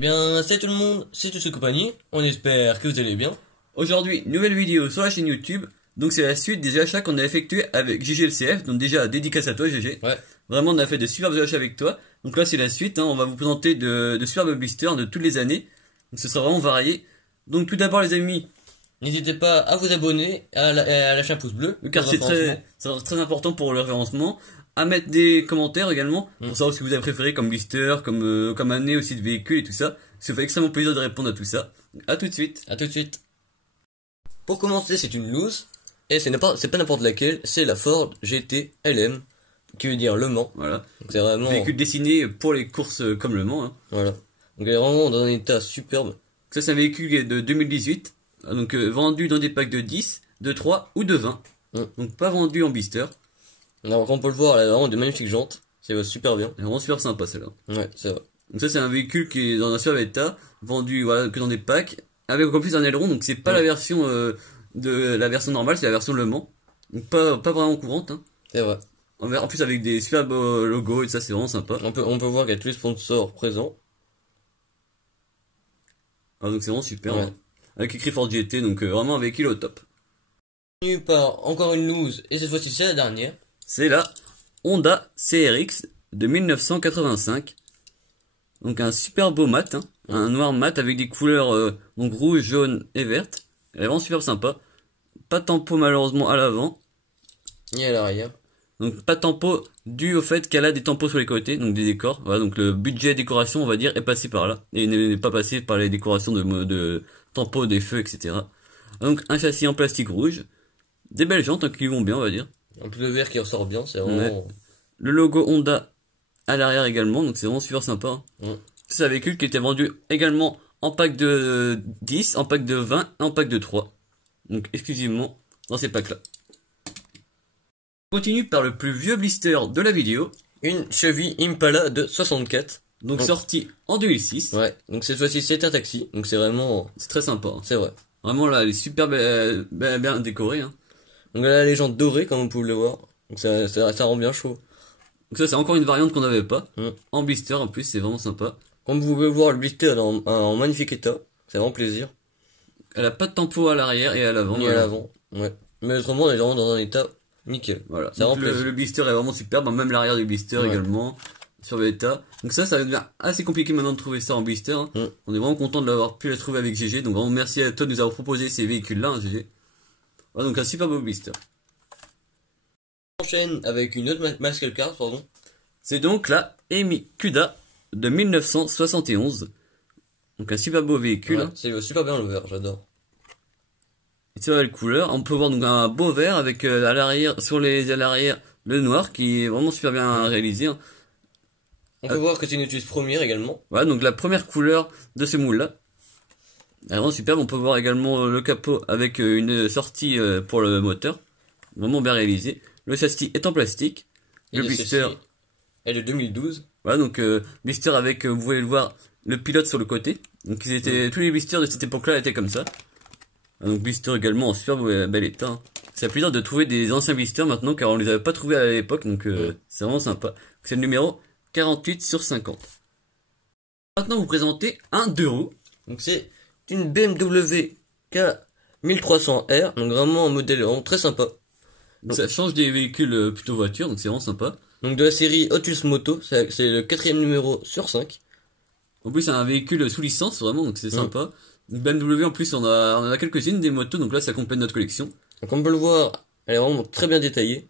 Bien, salut tout le monde, c'est tous compagnie, on espère que vous allez bien. Aujourd'hui, nouvelle vidéo sur la chaîne YouTube. Donc c'est la suite des achats qu'on a effectués avec GGLCF. Donc déjà, dédicace à toi GG. Ouais. Vraiment, on a fait de superbes achats avec toi. Donc là, c'est la suite. On va vous présenter de superbes blisters de toutes les années. Donc ce sera vraiment varié. Donc tout d'abord les amis, N'hésitez pas à vous abonner, à lâcher un pouce bleu. car c'est très important pour le référencement. À mettre des commentaires également, pour savoir ce que vous avez préféré comme blister, comme année aussi de véhicule et tout ça. Ça fait extrêmement plaisir de répondre à tout ça. À tout de suite. À tout de suite. Pour commencer, c'est une loose, et c'est pas n'importe laquelle, c'est la Ford GT LM, qui veut dire Le Mans. Voilà. Donc c'est vraiment... Véhicule dessiné pour les courses comme Le Mans. Voilà. Donc elle est vraiment dans un état superbe. Ça c'est un véhicule de 2018. Donc vendu dans des packs de 10, de 3 ou de 20. Donc pas vendu en blister. Alors comme on peut le voir, elle a vraiment de magnifiques jantes, c'est super bien. C'est vraiment super sympa celle-là. Ouais, c'est vrai. Donc ça c'est un véhicule qui est dans un super état, vendu voilà, que dans des packs, avec encore plus un aileron, donc c'est pas la version de la version normale, c'est la version Le Mans. Donc pas vraiment courante. Hein. C'est vrai. En plus avec des super beaux logos et ça c'est vraiment sympa. On peut voir qu'il y a tous les sponsors présents. Ah, donc c'est vraiment super. Ouais. Hein. Avec écrit Ford GT, donc vraiment un véhicule au top. Continue par encore une loose, et cette fois-ci c'est la dernière. C'est la Honda CRX de 1985. Donc un super beau mat, hein. Un noir mat avec des couleurs donc rouge, jaune et verte. Elle est vraiment super sympa. Pas de tempo malheureusement à l'avant. Ni à l'arrière. Donc pas de tempo dû au fait qu'elle a des tampos sur les côtés, donc des décors. Voilà, donc le budget décoration on va dire est passé par là. Et n'est pas passé par les décorations de tampos, des feux, etc. Donc un châssis en plastique rouge. Des belles jantes hein, qui vont bien on va dire. Un peu de verre qui ressort bien, c'est vraiment... Ouais. Le logo Honda à l'arrière également, donc c'est vraiment super sympa. Ouais. C'est un véhicule qui était vendu également en pack de 10, en pack de 20 et en pack de 3. Donc exclusivement dans ces packs là. On continue par le plus vieux blister de la vidéo. Une Chevy Impala de 64. Donc sorti en 2006. Ouais, donc cette fois-ci c'est un taxi, donc c'est vraiment... C'est très sympa. Hein. C'est vrai. Vraiment là, elle est super bien décorée. Hein. Donc elle a la légende dorée comme vous pouvez le voir. Donc ça rend bien chaud. Donc ça c'est encore une variante qu'on n'avait pas. En blister en plus, c'est vraiment sympa. Comme vous pouvez voir, le blister est en magnifique état. C'est vraiment plaisir. Elle a pas de tempo à l'arrière et à l'avant. Ni à l'avant, ouais. Mais autrement, elle est vraiment dans un état nickel. Voilà. C'est vraiment plaisir. Le blister est vraiment superbe, même l'arrière du blister également. Sur l'état. Donc ça va devenir assez compliqué maintenant de trouver ça en blister. Hein. On est vraiment content de l'avoir pu la trouver avec GG. Donc vraiment merci à toi de nous avoir proposé ces véhicules-là, hein, GG. Voilà, donc un super beau blister. On enchaîne avec une autre muscle car, pardon. C'est donc la Emi Cuda de 1971. Donc un super beau véhicule. Ouais, hein. c'est super bien le vert, j'adore. C'est belle couleur. On peut voir donc un beau vert avec à l'arrière, à l'arrière, le noir qui est vraiment super bien réalisé. Hein. On peut voir que c'est une étude première également. Voilà, donc la première couleur de ce moule-là. Elle est vraiment superbe. On peut voir également le capot avec une sortie pour le moteur. Vraiment bien réalisé. Le châssis est en plastique. Le blister est de 2012. Voilà, donc blister avec, vous pouvez le voir, le pilote sur le côté. Donc ils étaient, tous les blisters de cette époque-là étaient comme ça. Donc blister également en super bel état. Hein. C'est plaisir de trouver des anciens blisters maintenant car on les avait pas trouvés à l'époque. Donc c'est vraiment sympa. C'est le numéro 48/50. Maintenant vous présentez un 2 roues. Donc c'est une BMW K1300R. Donc vraiment un modèle vraiment très sympa. Donc ça change des véhicules plutôt voitures. Donc c'est vraiment sympa. Donc de la série Otus Moto. C'est le 4ème numéro sur 5. En plus c'est un véhicule sous licence vraiment. Donc c'est sympa. BMW en plus on en a quelques-unes des motos. Donc là ça complète notre collection. Donc on peut le voir. Elle est vraiment très bien détaillée.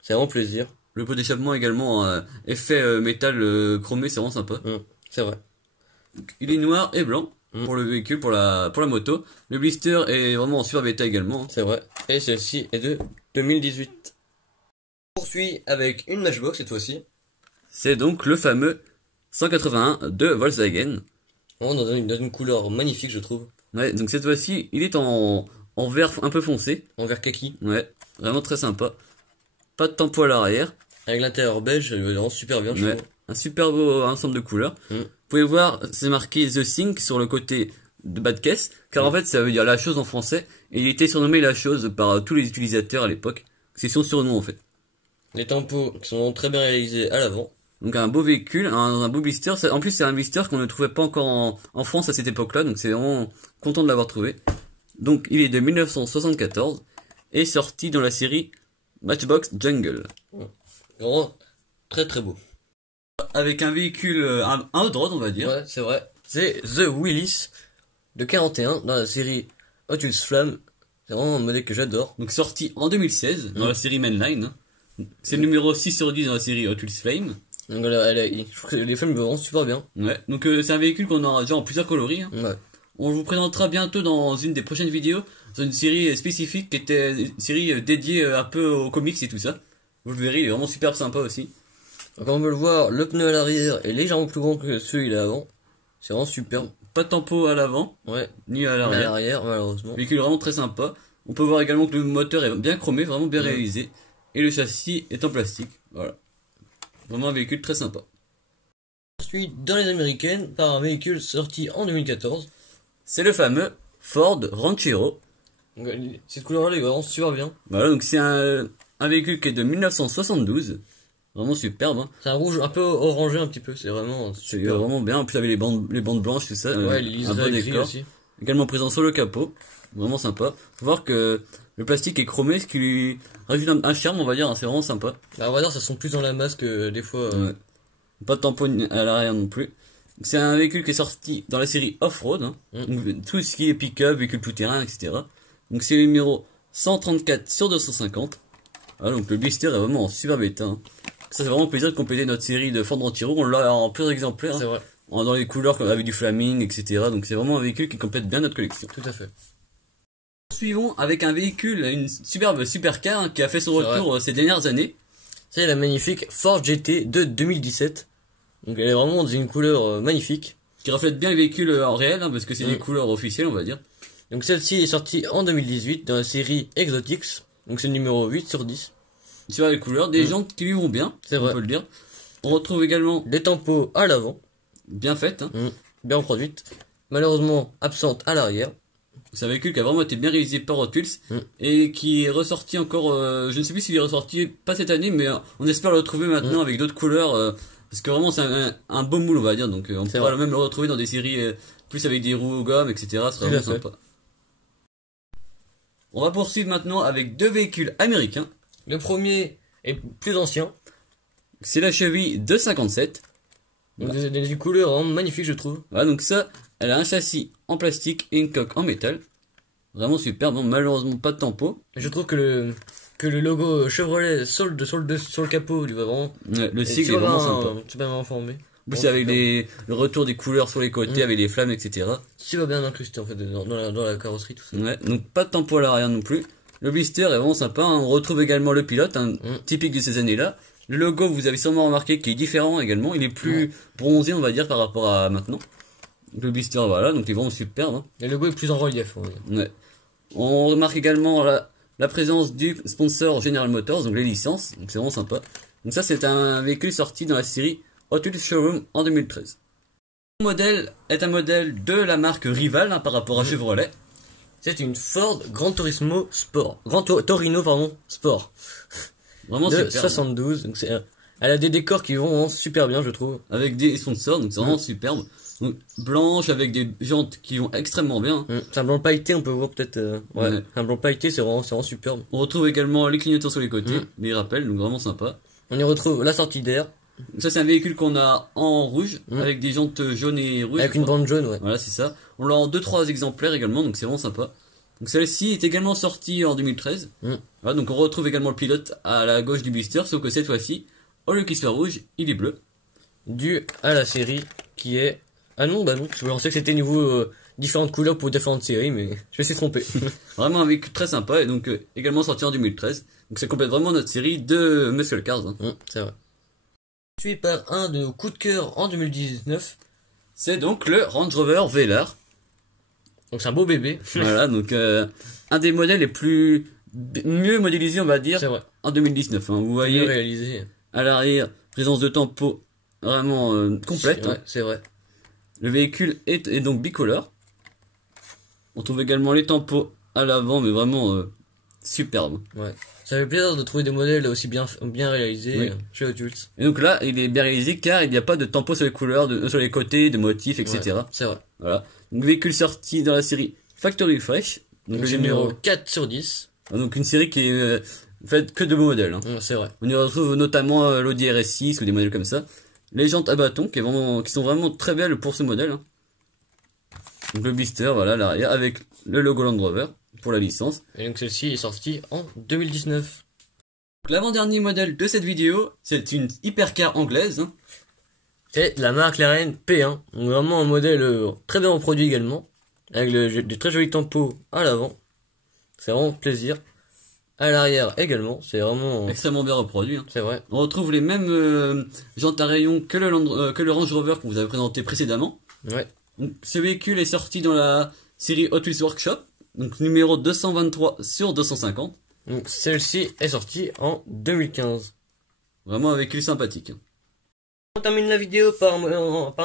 C'est vraiment plaisir. Le pot d'échappement également, effet métal chromé, c'est vraiment sympa. C'est vrai. Donc, il est noir et blanc pour le véhicule, pour la moto. Le blister est vraiment en super état également. C'est vrai. Et celle-ci est de 2018. On poursuit avec une Matchbox cette fois-ci. C'est donc le fameux 181 de Volkswagen. Vraiment dans une couleur magnifique je trouve. Ouais, donc cette fois-ci, il est en vert un peu foncé. En vert kaki. Ouais, vraiment très sympa. Pas de tempo à l'arrière. Avec l'intérieur beige, elle est vraiment super bien, je trouve. Un super beau ensemble de couleurs. Vous pouvez voir, c'est marqué The Think sur le côté de bas de caisse, car en fait ça veut dire la chose en français, et il était surnommé la chose par tous les utilisateurs à l'époque. C'est son surnom en fait. Les tampos qui sont très bien réalisés à l'avant. Donc un beau véhicule, un beau blister. En plus c'est un blister qu'on ne trouvait pas encore en France à cette époque-là, donc c'est vraiment content de l'avoir trouvé. Donc il est de 1974 et sorti dans la série Matchbox Jungle. Vraiment très très beau. Avec un véhicule, un hot rod on va dire. Ouais, c'est vrai. C'est The Willis de 41 dans la série Hot Wheels Flamme. C'est vraiment un modèle que j'adore. Donc sorti en 2016 dans la série Mainline. C'est le numéro 6 sur 10 dans la série Hot Wheels Flame. Donc je trouve que les films me rendent super bien. Ouais, donc c'est un véhicule qu'on aura déjà en plusieurs coloris. Hein. Ouais. On vous présentera bientôt dans une des prochaines vidéos dans une série spécifique qui était une série dédiée un peu aux comics et tout ça. Vous le verrez, il est vraiment super sympa aussi. Donc on peut le voir, le pneu à l'arrière est légèrement plus grand que celui qu'il a avant. C'est vraiment superbe. Pas de tempo à l'avant, Ouais. ni à À l'arrière. l'arrière, malheureusement. Véhicule vraiment très sympa. On peut voir également que le moteur est bien chromé, vraiment bien réalisé. Et le châssis est en plastique. Voilà. Vraiment un véhicule très sympa. Ensuite, dans les américaines, par un véhicule sorti en 2014. C'est le fameux Ford Ranchero. Donc, cette couleur-là est vraiment super bien. Voilà, donc c'est un véhicule qui est de 1972. Vraiment superbe. Hein. C'est un rouge un peu orangé un petit peu, c'est vraiment C'est super. vraiment bien. En plus avec les bandes blanches, tout ça. Ouais, un beau gris décor. aussi. Également présent sur le capot. Vraiment sympa. Faut voir que le plastique est chromé, ce qui lui rajoute un charme, on va dire. Hein, c'est vraiment sympa. Bah, on va dire, ça sent plus dans la masse que des fois. Ouais. Pas de tampon à l'arrière non plus. C'est un véhicule qui est sorti dans la série Off-Road. Hein. Donc, tout ce qui est pick-up, véhicule tout-terrain, etc. Donc c'est le numéro 134 sur 250. Voilà, donc le blister est vraiment en super état. Hein. Ça fait vraiment plaisir de compléter notre série de Ford Ranchero. On l'a en plusieurs exemplaires. C'est vrai. Dans les couleurs avec du flaming, etc. Donc c'est vraiment un véhicule qui complète bien notre collection. Tout à fait. Suivons avec un véhicule, une superbe supercar hein, qui a fait son C'est retour ces dernières années. C'est la magnifique Ford GT de 2017. Donc elle est vraiment dans une couleur magnifique. Qui reflète bien le véhicule en réel, hein, parce que c'est des couleurs officielles, on va dire. Donc celle-ci est sortie en 2018 dans la série Exotics. Donc c'est le numéro 8 sur 10. Tu vois les couleurs, des jantes qui lui vont bien, C'est on vrai. peut le dire. On retrouve également Les tampons à l'avant, bien faites. Hein. bien produites. Malheureusement absentes à l'arrière. C'est un véhicule qui a vraiment été bien réalisé par Hot Wheels et qui est ressorti encore, je ne sais plus s'il est ressorti pas cette année, mais on espère le retrouver maintenant avec d'autres couleurs, parce que vraiment c'est un beau moule on va dire, donc on pourra même le retrouver dans des séries plus avec des roues gommes, etc. C'est vraiment sympa. On va poursuivre maintenant avec deux véhicules américains. Le premier est plus ancien. C'est la Chevy 257. Donc des couleurs vraiment magnifiques je trouve. Voilà, donc ça, elle a un châssis en plastique et une coque en métal. Vraiment superbe, donc malheureusement pas de tempo. Et je trouve que le logo Chevrolet sur le capot lui va vraiment. Le sigle est vraiment sympa. Super bien formé. En plus avec le retour des couleurs sur les côtés, avec les flammes, etc. Super bien incrusté en fait dans la carrosserie tout ça. Ouais, donc pas de tempo à l'arrière non plus. Le blister est vraiment sympa, hein. On retrouve également le pilote, typique de ces années-là. Le logo, vous avez sûrement remarqué qu'il est différent également, il est plus bronzé on va dire par rapport à maintenant. Le blister voilà, donc il est vraiment superbe. Hein. Et le logo est plus en relief. Ouais. On remarque également la présence du sponsor General Motors, donc les licences, donc c'est vraiment sympa. Donc ça c'est un véhicule sorti dans la série Hot Wheels Showroom en 2013. Le modèle est un modèle de la marque rivale hein, par rapport à Chevrolet. C'est une Ford Gran Turismo Sport. Torino pardon, Sport. Vraiment de superbe. 72. Donc elle a des décors qui vont vraiment super bien je trouve. Avec des sponsors, donc c'est vraiment superbe. Donc, blanche avec des jantes qui vont extrêmement bien. C'est un blanc pailleté, on peut voir peut-être. Ouais. Un blanc pailleté, c'est vraiment superbe. On retrouve également les clignotants sur les côtés, les rappels, donc vraiment sympa. On y retrouve la sortie d'air. Ça c'est un véhicule qu'on a en rouge, avec des jantes jaunes et rouges. Avec une bande jaune, ouais. Voilà, c'est ça. On l'a en 2-3 exemplaires également, donc c'est vraiment sympa. Donc celle-ci est également sortie en 2013. Voilà, donc on retrouve également le pilote à la gauche du blister, sauf que cette fois-ci, au lieu qu'il soit rouge, il est bleu. Dû à la série qui est... Ah non, bah non, je pensais que c'était niveau différentes couleurs pour différentes séries, mais je me suis trompé. Vraiment un véhicule très sympa, et donc également sorti en 2013. Donc ça complète vraiment notre série de Muscle Cars. Hein. C'est vrai. Suivi par un de nos coups de cœur en 2019. C'est donc le Range Rover Velar. Donc c'est un beau bébé. Voilà, donc un des modèles les mieux modélisés, on va dire, en 2019. Hein. Vous voyez, mieux réalisé. À l'arrière, présence de tempo vraiment complète. Ouais, c'est vrai. Le véhicule est donc bicolore. On trouve également les tampons à l'avant, mais vraiment superbe. Ouais. Ça fait plaisir de trouver des modèles aussi bien réalisés Oui. chez Hot Wheels. Et donc là, il est bien réalisé car il n'y a pas de tampons sur les couleurs, sur les côtés, de motifs, etc. Ouais, c'est vrai. Voilà. Donc véhicule sorti dans la série Factory Fresh. Donc le c'est numéro 4 sur 10. Donc une série qui est faite que de beaux modèles. Hein. C'est vrai. On y retrouve notamment l'Audi RS6 ou des modèles comme ça. Les jantes à bâton qui sont vraiment très belles pour ce modèle. Hein. Donc le blister, voilà, l'arrière avec le logo Land Rover pour la licence. Et donc celle-ci est sortie en 2019. L'avant-dernier modèle de cette vidéo, c'est une hypercar anglaise. Hein. C'est la McLaren P1. Donc vraiment un modèle très bien reproduit également. Avec des très jolis tampons à l'avant. C'est vraiment plaisir. À l'arrière également. C'est vraiment... Extrêmement bien reproduit. Hein. C'est vrai. On retrouve les mêmes jantes à rayons que le Range Rover que vous avez présenté précédemment. Ouais. Donc, ce véhicule est sorti dans la série Hot Wheels Workshop. Donc numéro 223 sur 250. Donc celle-ci est sortie en 2015. Vraiment un véhicule sympathique. On termine la vidéo par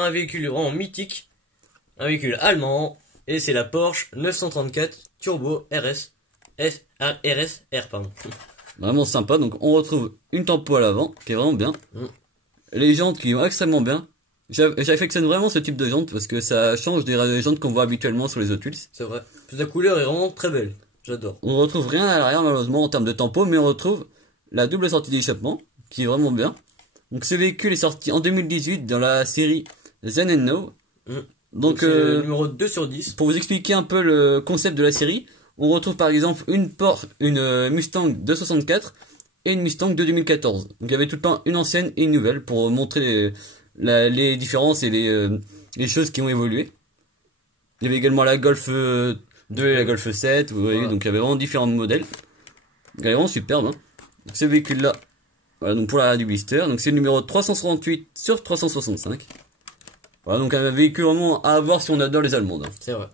un véhicule vraiment mythique. Un véhicule allemand. Et c'est la Porsche 934 Turbo RSR, pardon. Vraiment sympa. Donc on retrouve une tempo à l'avant qui est vraiment bien. Les jantes qui vont extrêmement bien. J'affectionne vraiment ce type de jantes parce que ça change des jantes qu'on voit habituellement sur les Hot Wheels. C'est vrai. La couleur est vraiment très belle. J'adore. On retrouve rien à l'arrière malheureusement en termes de tempo, mais on retrouve la double sortie d'échappement qui est vraiment bien. Donc ce véhicule est sorti en 2018 dans la série Zen and Now. Donc numéro 2 sur 10. Pour vous expliquer un peu le concept de la série, on retrouve par exemple une Mustang de 64 et une Mustang de 2014. Donc il y avait tout le temps une ancienne et une nouvelle pour montrer les différences et les choses qui ont évolué. Il y avait également la Golf 2 et la Golf 7, vous voyez, donc il y avait vraiment différents modèles. Elle est vraiment superbe. Hein. Donc, ce véhicule-là, voilà, donc pour l'arrière du blister, donc c'est le numéro 368 sur 365. Voilà, donc un véhicule vraiment à avoir si on adore les Allemandes. Hein. C'est vrai.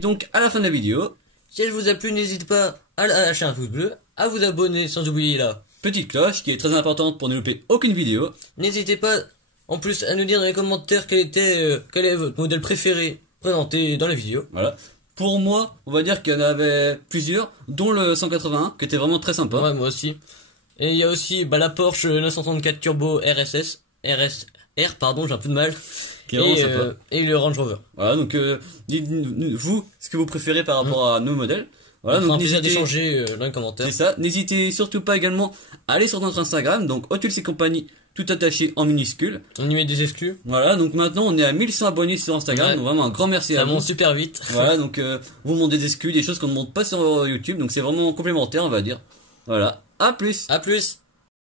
Donc à la fin de la vidéo, si elle vous a plu, n'hésitez pas à lâcher un pouce bleu, à vous abonner sans oublier la petite cloche qui est très importante pour ne louper aucune vidéo. N'hésitez pas en plus à nous dire dans les commentaires quel est votre modèle préféré présenté dans la vidéo. Voilà. Pour moi, on va dire qu'il y en avait plusieurs, dont le 181 qui était vraiment très sympa. Ouais, moi aussi. Et il y a aussi la Porsche 934 Turbo RSR, pardon, j'ai un peu de mal. Qui est vraiment sympa. Et le Range Rover. Voilà, donc dites-vous ce que vous préférez par rapport à nos modèles. Voilà, donc n'hésitez d'échanger dans les commentaires. C'est ça. N'hésitez surtout pas également à aller sur notre Instagram, donc Hot Wheels et compagnie, tout attaché en minuscule. On y met des exclus. Voilà, donc maintenant on est à 1100 abonnés sur Instagram, donc vraiment un grand merci à vous. Ça monte super vite. Voilà, donc vous demandez des exclus, des choses qu'on ne montre pas sur YouTube, donc c'est vraiment complémentaire, on va dire. Voilà, à plus. À plus.